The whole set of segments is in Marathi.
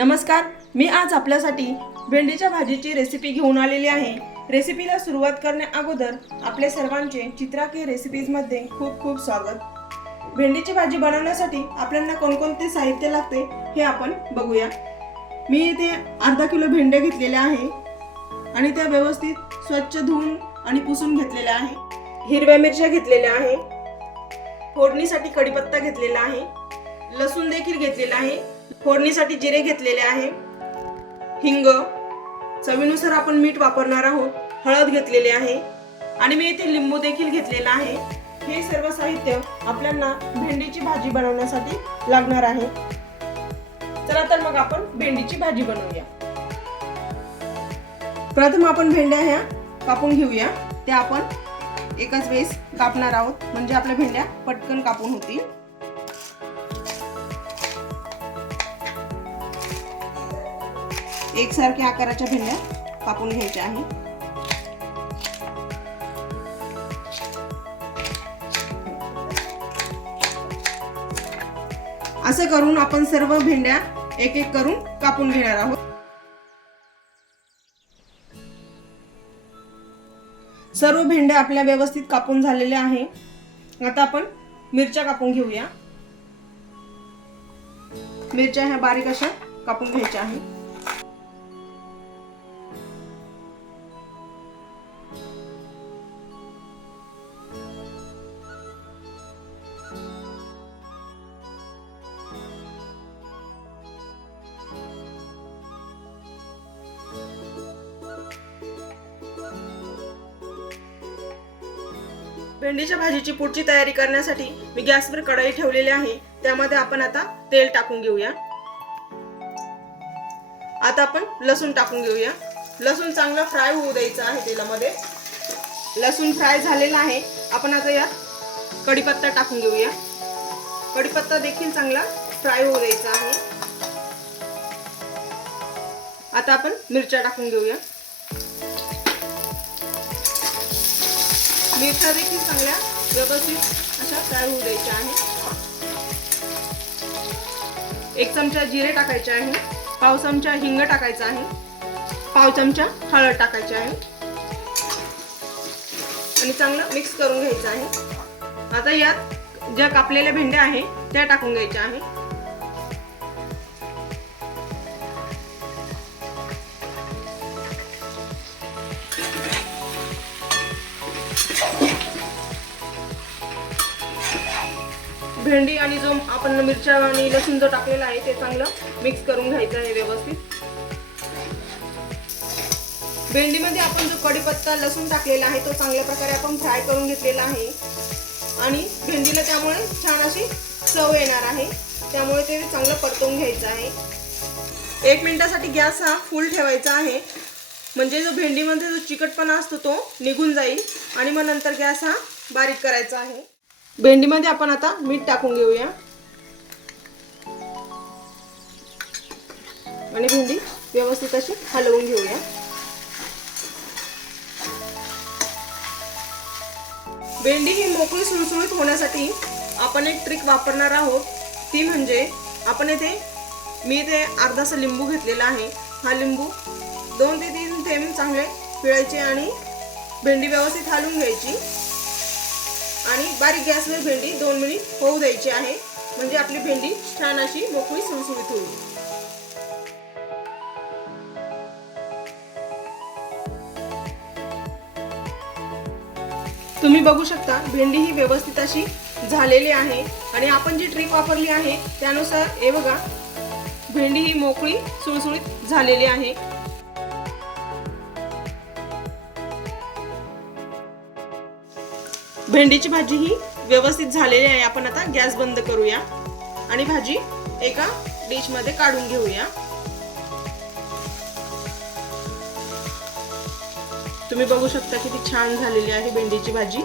नमस्कार मी आज आपल्यासाठी भेंडीच्या भाजीची रेसिपी घेऊन आलेली आहे. रेसिपीला सुरुवात करण्या अगोदर आपल्या सर्वांचे चित्रा के रेसिपीजमध्ये खूप खूप स्वागत. भेंडीची भाजी बनवण्यासाठी आपल्याला कोणकोणते साहित्य लागते हे आपण बघूया. मी इथे अर्धा किलो भेंडे घेतलेल्या आहे आणि त्या व्यवस्थित स्वच्छ धुवून आणि पुसून घेतलेल्या आहे. हिरव्या मिरच्या घेतलेल्या आहे. फोडणीसाठी कढीपत्ता घेतलेला आहे. लसूण देखील घेतलेला आहे. फोडणीसाठी जिरे घेतलेले आहे. हिंग चवीनुसार आपण मीठ वापरणार आहोत हळद घेतलेली आहे आणि मी इथे लिंबू देखील घेतलेला आहे. हे सर्व साहित्य आपल्याला भेंडीची भाजी बनवण्यासाठी लागणार आहे. चला तर मग आपण भेंडीची भाजी बनवूया. प्रथम आपण भेंड्या ह्या कापून घेऊया. त्या आपण एकाच वेळेस कापणार आहोत. म्हणजे आपल्या भेंड्या पटकन कापून होतील. एकसारख्या आकाराच्या भेंड्या कापून घ्यायच्या आहे असं करून आपण सर्व भेंड्या एक एक करून कापून घेणार आहोत. सर्व भेंड्या आपल्या व्यवस्थित कापून झालेल्या आहे. आता आपण मिरच्या कापून घेऊया. मिरच्या ह्या बारीक अशा कापून घ्यायच्या आहे भेंडीच्या भाजीची पुढची तयारी करण्यासाठी मी गॅसवर कढई ठेवलेली आहे. त्यामध्ये आपण आता तेल टाकून घेऊया. आता आपण लसूण टाकून घेऊया. लसूण चांगला फ्राय होऊ द्यायचा आहे तेलामध्ये. लसूण फ्राय झालेला आहे. आपण आता यात कढीपत्ता टाकून घेऊया. कढीपत्ता देखील चांगला फ्राय होऊ द्यायचा आहे. आता आपण मिरच्या टाकून घेऊया. मिरच्या देखील चांगल्या व्यवस्थित अशा फ्राय होऊ द्यायच्या आहे एक चमचा जिरे टाकायचे आहे. पाव चमचा हिंग टाकायचा आहे. पाव चमचा हळद टाकायची आहे. आणि चांगलं मिक्स करून घ्यायचं आहे. आता यात ज्या कापलेल्या भेंड्या आहे त्या टाकून घ्यायच्या आहे. भेंडी आणि जो आपण मिरच्या आणि लसूण जो टाकलेला आहे ते चांगलं मिक्स करून घ्यायचं आहे व्यवस्थित. भेंडीमध्ये आपण जो कढीपत्ता लसूण टाकलेला आहे तो चांगल्या प्रकारे आपण फ्राय करून घेतलेला आहे. आणि भेंडीला त्यामुळे छान अशी चव येणार आहे. त्यामुळे ते चांगलं परतवून घ्यायचं आहे. एक मिनिटासाठी गॅस हा फुल ठेवायचा आहे. म्हणजे जो भेंडीमध्ये जो चिकटपणा असतो तो निघून जाईल आणि मग नंतर गॅस हा बारीक करायचा आहे. भेंडीमध्ये आपण आता मीठ टाकून घेऊया. आणि भेंडी व्यवस्थित अशी हलवून घेऊया. भेंडी ही मोकळी सुळसुळीत होण्यासाठी आपण एक ट्रिक वापरणार आहोत. ती म्हणजे आपण येथे मी इथे अर्धासा लिंबू घेतलेला आहे. हा लिंबू दोन ते तीन थेंब चांगले पिळायचे आणि भेंडी व्यवस्थित हलवून घ्यायची. आणि बारीक गॅसवर भेंडी दोन मिनिट होऊ द्यायची आहे. म्हणजे आपली भेंडी छान अशी मोकळी सुळसुळीत होईल. तुम्ही बघू शकता भेंडी ही व्यवस्थित अशी झालेली आहे. आणि आपण जी ट्रिक वापरली आहे त्यानुसार हे बघा भेंडी ही मोकळी सुळसुळीत झालेली आहे. भेंडीची भाजी ही व्यवस्थित झालेली आहे. आपण आता गॅस बंद करूया. आणि भाजी एका डिशमध्ये काढून घेऊया. तुम्ही बघू शकता किती छान झालेली आहे भेंडीची भाजी.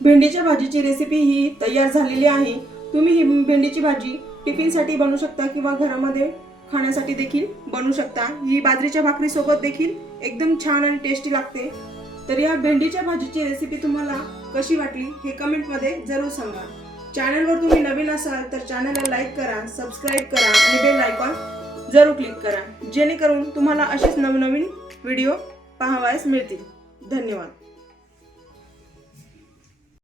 भेंडीच्या भाजीची रेसिपी ही तयार झालेली आहे. तुम्ही ही भेंडीची भाजी टिफिनसाठी बनवू शकता किंवा घरामध्ये खाण्यासाठी देखील बनवू शकता. ही बाजरीच्या भाकरीसोबत देखील एकदम छान आणि टेस्टी लागते. तर या भेंडीच्या भाजीची रेसिपी तुम्हाला कशी वाटली हे कमेंटमध्ये जरूर सांगा. चॅनलवर तुम्ही नवीन असाल तर चॅनलला लाईक करा सबस्क्राईब करा आणि बेल आयकॉन जरूर क्लिक करा. जेणेकरून तुम्हाला असेच नवनवीन व्हिडिओ पाहावयास मिळतील. धन्यवाद.